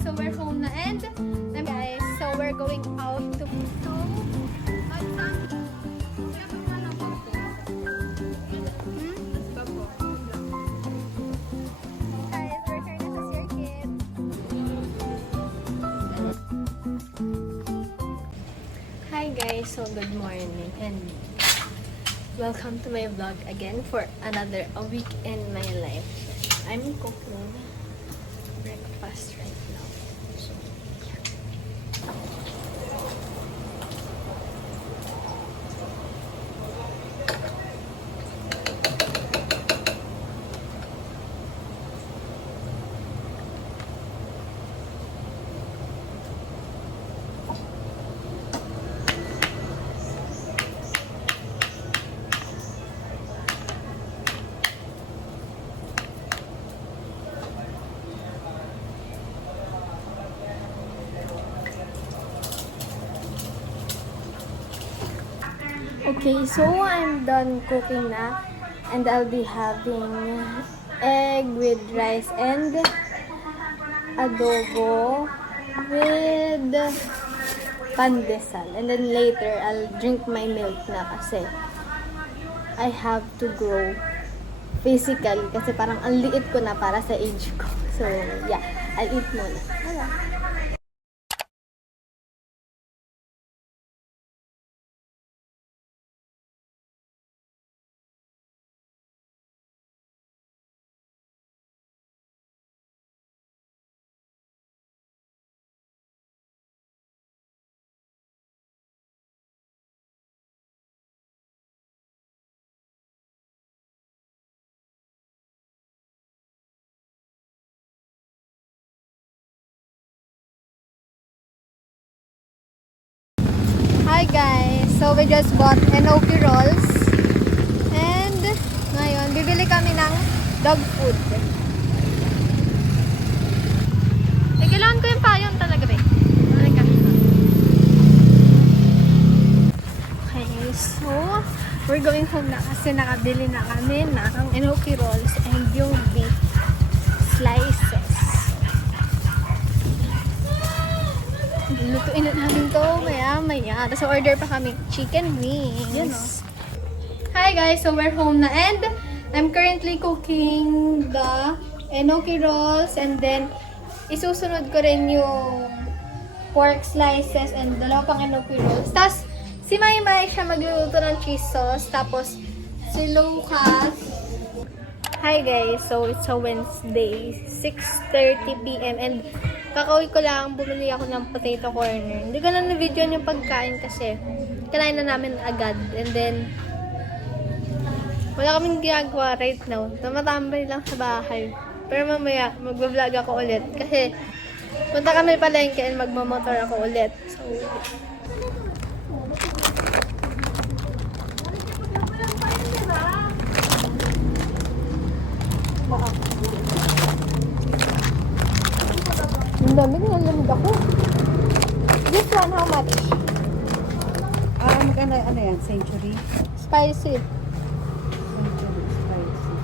so we're home na and guys, so we're going out to guys, we're here na sa circuit. Hi guys, so good morning and welcome to my vlog again for another week in my life. I'm cooking breakfast right now. So, okay, so I'm done cooking na and I'll be having egg with rice and adobo with pandesal. And then later, I'll drink my milk na kasi I have to grow physically kasi parang ang liit ko na para sa age ko. So, yeah, I'll eat muna. Hi guys! So we just bought enoki rolls and ngayon bibili kami ng dog food. Kailangan ko yung payon talaga ba? Okay, so we're going home na kasi nakabili na kami ng enoki rolls and yung beef slices. Lutuin na namin to maya. Tapos order pa kami chicken wings. Yan, oh. Hi guys, so we're home na and I'm currently cooking the enoki rolls and then isusunod ko rin yung pork slices and dalawa pang enoki rolls. Tapos si Maymay siya magluluto ng cheese sauce. Tapos si Lucas. Hi guys, so it's a Wednesday, 6:30 PM and kakauwi ko lang, bumili ako ng potato corner. Hindi ko na na-video yung pagkain kasi kinain na namin agad. And then, wala kaming ginagawa right now. Tumatambay lang sa bahay. Pero mamaya, mag-vlog ako ulit. Kasi, punta kami palengke and magmamotor ako ulit. So, ang dami nga lamig ako. This one, how much? Magkano ano yan? Century? Spicy. Century spicy.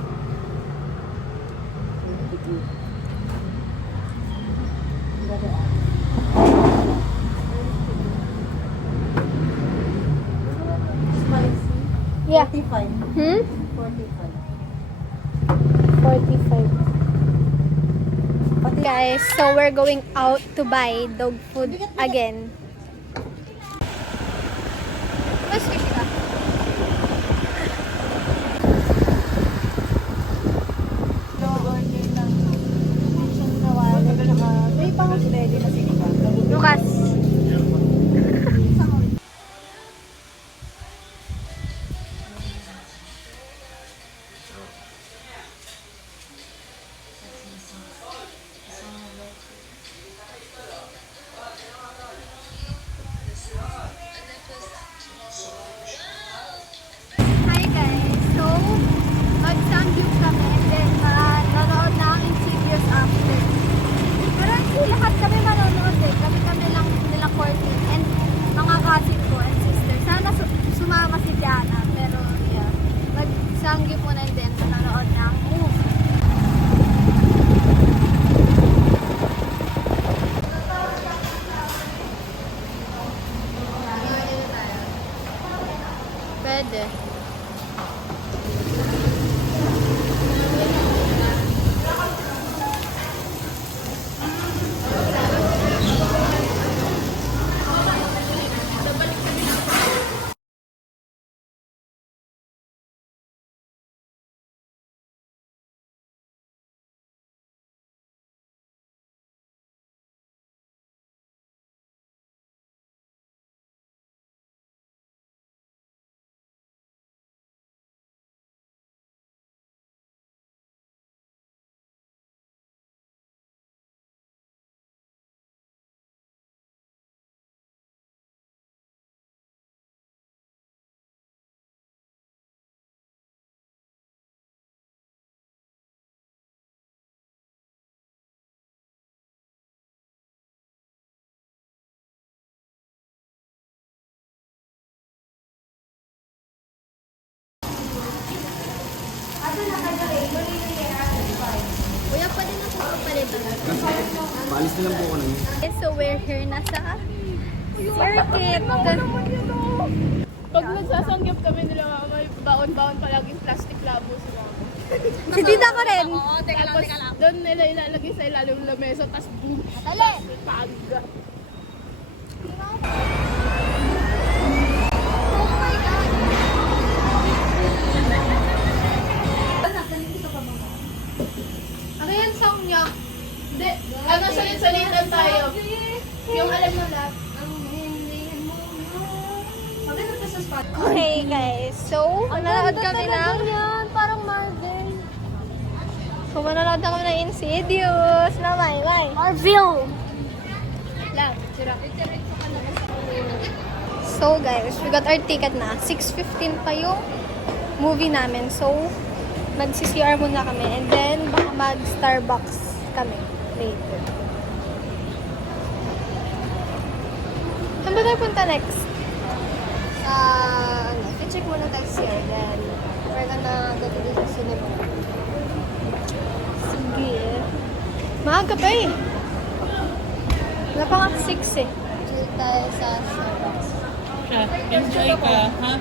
Spicy? Yeah. 45. 45. Guys, so we're going out to buy dog food again. Mas fish ka? May pang ready na sinigang. Lucas. Hi guys, so mag-samgyup kami and then nanonood na ang Insidious after. Pero hindi lahat kami manonood eh. Kami lang nila Courtney and mga cousin ko and sister. Sana sumama si Diana. Pero yeah, mag-samgyup muna and then manonood na ang movie. Paalis na lang po ako na yun. So we're here na sa circuit. Pag nagsasanggip kami nila mama, may baon-baon palaging plastic labo si mama. Si tita ko rin. Tapos doon nila ilalagay sa ilalim ng lamesa, tapos boom! Dali! Pagga! Ano yan song niya? Hindi, ano salit-salitan tayo. Yung alam mo lahat. Okay guys, so manonood kami ng... Parang Marvel. So manonood kami ng Insidious na may. Marvel! Lang, sira. So guys, we got our ticket na. 6:15 pa yung movie namin. So, mag-CCR muna kami. And then, baka mag-Starbucks kami later. Saan ba tayo punta next? I-check muna tayo CCR. Then, we're gonna go to the cinema. Sige. Maaga pa eh. Wala pa nga 6 eh. Chill tayo sa Starbucks. Enjoy ka, ha?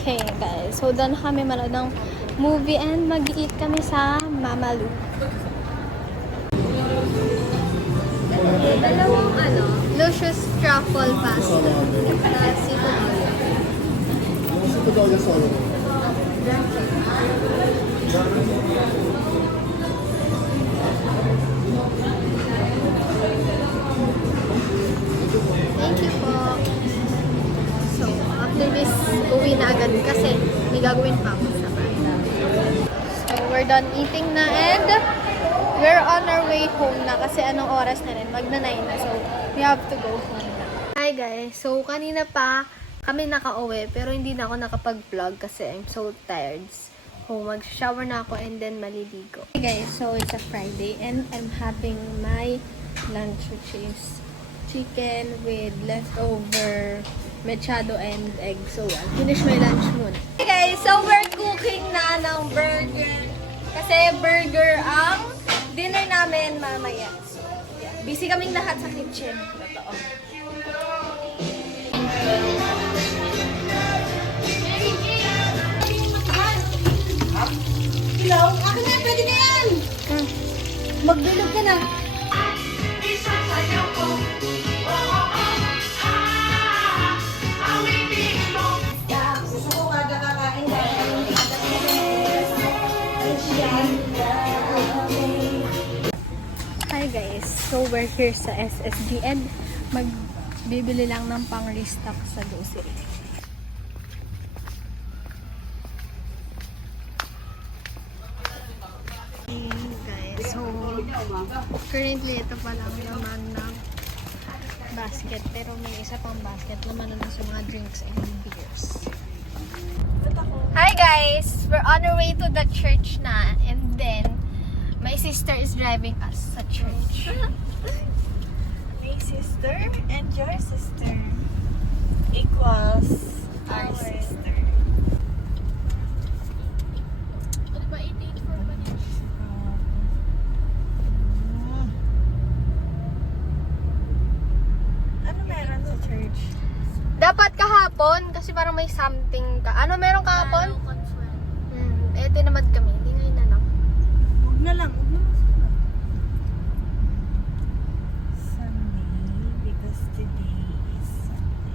Okay guys, so done kami manood ng movie and mag-eat kami sa Mama Lu. Dalawang Lucius truffle pasta na seafood. Thank you po. So, after this, uwi na agad kasi may gagawin pa ako sa bahay. So, we're done eating na and we're on our way home na kasi anong oras na rin? Magna-9 na. So, we have to go home na. Hi guys! So, kanina pa kami nakauwi pero hindi na ako nakapag-vlog kasi I'm so tired. So, mag-shower na ako and then maliligo. Hey guys! So, it's a Friday and I'm having my lunch which is chicken with leftover mechado and egg. So, I'll finish my lunch muna. Hey guys! So, we're cooking na ng burger. Kasi burger ang dinner namin mamaya. So, yeah. Busy kaming lahat sa kitchen. Totoo. Hello? Akin na, pwede na yan! Magbilog ka na. Gusto ko kada kakain Hi guys! So, we're here sa SSG and magbibili lang ng pang-restock sa grocery. Guys, so currently ito pa lang naman ng basket pero may isa pang basket naman na sa mga drinks and beers. Hi guys! We're on our way to the church na and then my sister is driving us sa church. My sister and your sister equals our sister. Dapat kahapon, kasi parang may something ka. Ano meron kahapon? Tinamad kami. Hindi ngayon na lang. Huwag na lang. Sunday, because today is Sunday.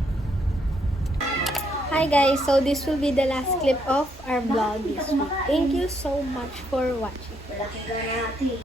Hi guys, so this will be the last clip of our vlog this week. Thank you so much for watching.